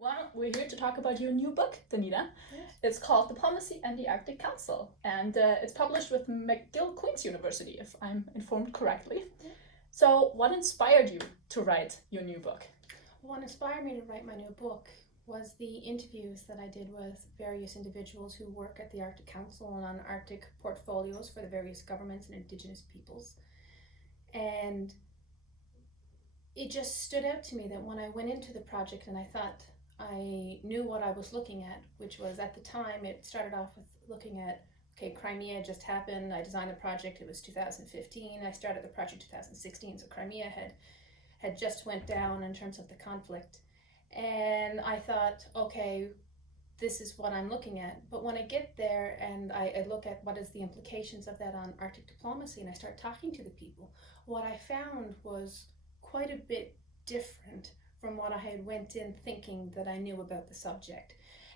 Well, we're here to talk about your new book, Danita. Yes. It's called Diplomacy and the Arctic Council, and it's published with Mc-Gill Queen's University, if I'm informed correctly. Yeah. So, what inspired you to write your new book? What inspired me to write my new book was the interviews that I did with various individuals who work at the Arctic Council and on Arctic portfolios for the various governments and Indigenous peoples. And it just stood out to me that when I went into the project and I thought I knew what I was looking at, which was at the time, it started off with looking at, okay, Crimea just happened. I designed the project, it was 2015. I started the project 2016, so Crimea had just went down in terms of the conflict. And I thought, okay, this is what I'm looking at. But when I get there and I look at what is the implications of that on Arctic diplomacy and I start talking to the people, what I found was quite a bit different from what I had went in thinking that I knew about the subject.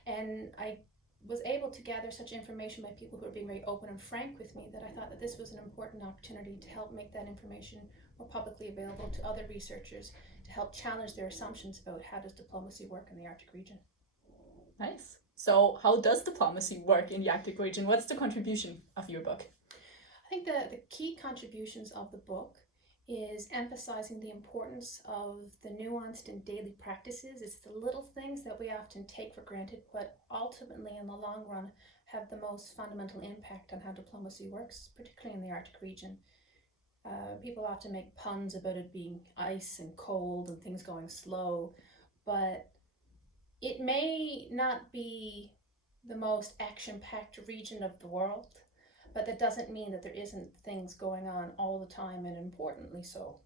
And I was able to gather such information by people who were being very open and frank with me that I thought that this was an important opportunity to help make that information more publicly available to other researchers, to help challenge their assumptions about how does diplomacy work in the Arctic region. Nice. So, how does diplomacy work in the Arctic region? What's the contribution of your book? I think the key contributions of the book is emphasizing the importance of the nuanced and daily practices. It's the little things that we often take for granted, but ultimately in the long run have the most fundamental impact on how diplomacy works, particularly in the Arctic region. People often make puns about it being ice and cold and things going slow, but it may not be the most action-packed region of the world, but that doesn't mean that there isn't things going on all the time, and importantly so.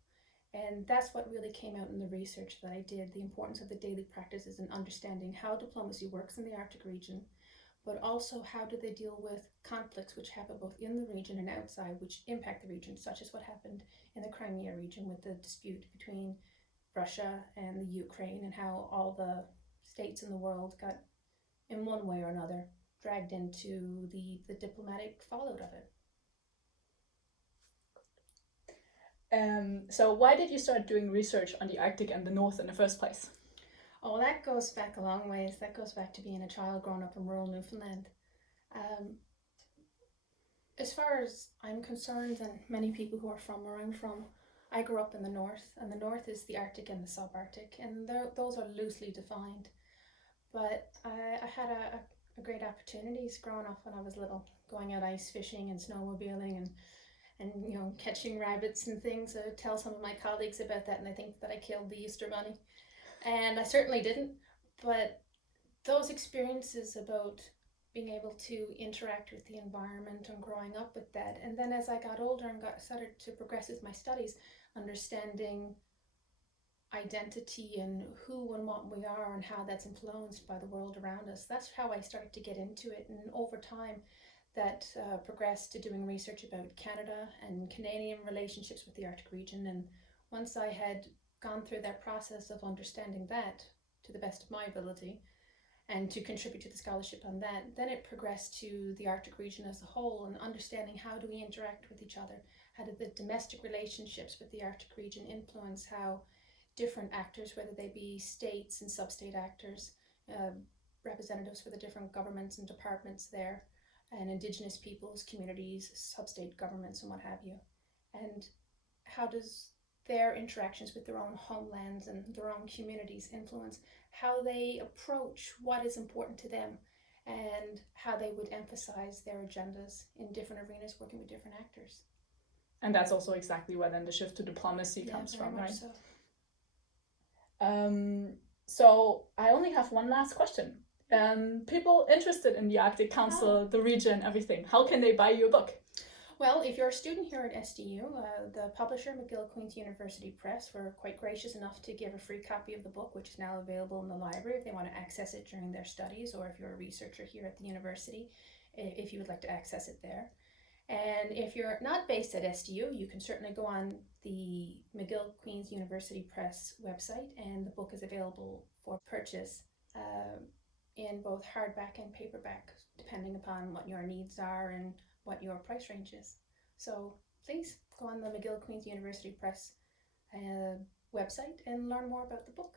And that's what really came out in the research that I did, the importance of the daily practices and understanding how diplomacy works in the Arctic region, but also how do they deal with conflicts which happen both in the region and outside, which impact the region, such as what happened in the Crimea region with the dispute between Russia and the Ukraine, and how all the states in the world got, in one way or another, dragged into the diplomatic fallout of it. So, why did you start doing research on the Arctic and the North in the first place? Oh, that goes back a long ways. That goes back to being a child growing up in rural Newfoundland. As far as I'm concerned, and many people who are from where I'm from, I grew up in the north, and the north is the Arctic and the subarctic, and those are loosely defined. But I had a great opportunities growing up when I was little, going out ice fishing and snowmobiling and catching rabbits and things. I tell some of my colleagues about that, and they think that I killed the Easter Bunny, and I certainly didn't. But those experiences about being able to interact with the environment and growing up with that, and then as I got older and started to progress with my studies, understanding identity and who and what we are and how that's influenced by the world around us. That's how I started to get into it, and over time that progressed to doing research about Canada and Canadian relationships with the Arctic region. And once I had gone through that process of understanding that to the best of my ability and to contribute to the scholarship on that, then it progressed to the Arctic region as a whole and understanding how do we interact with each other, how do the domestic relationships with the Arctic region influence how different actors, whether they be states and sub-state actors, representatives for the different governments and departments there, and Indigenous peoples, communities, sub-state governments, and what have you. And how does their interactions with their own homelands and their own communities influence how they approach what is important to them and how they would emphasize their agendas in different arenas working with different actors. And that's also exactly where then the shift to diplomacy comes from, right? So. So I only have one last question. People interested in the Arctic Council, the region, everything, how can they buy your book? Well, if you're a student here at SDU, the publisher, Mc-Gill Queen's University Press, were quite gracious enough to give a free copy of the book, which is now available in the library if they want to access it during their studies, or if you're a researcher here at the university, if you would like to access it there. And if you're not based at SDU, you can certainly go on the Mc-Gill Queen's University Press website, and the book is available for purchase in both hardback and paperback, depending upon what your needs are and what your price range is. So please go on the Mc-Gill Queen's University Press website and learn more about the book.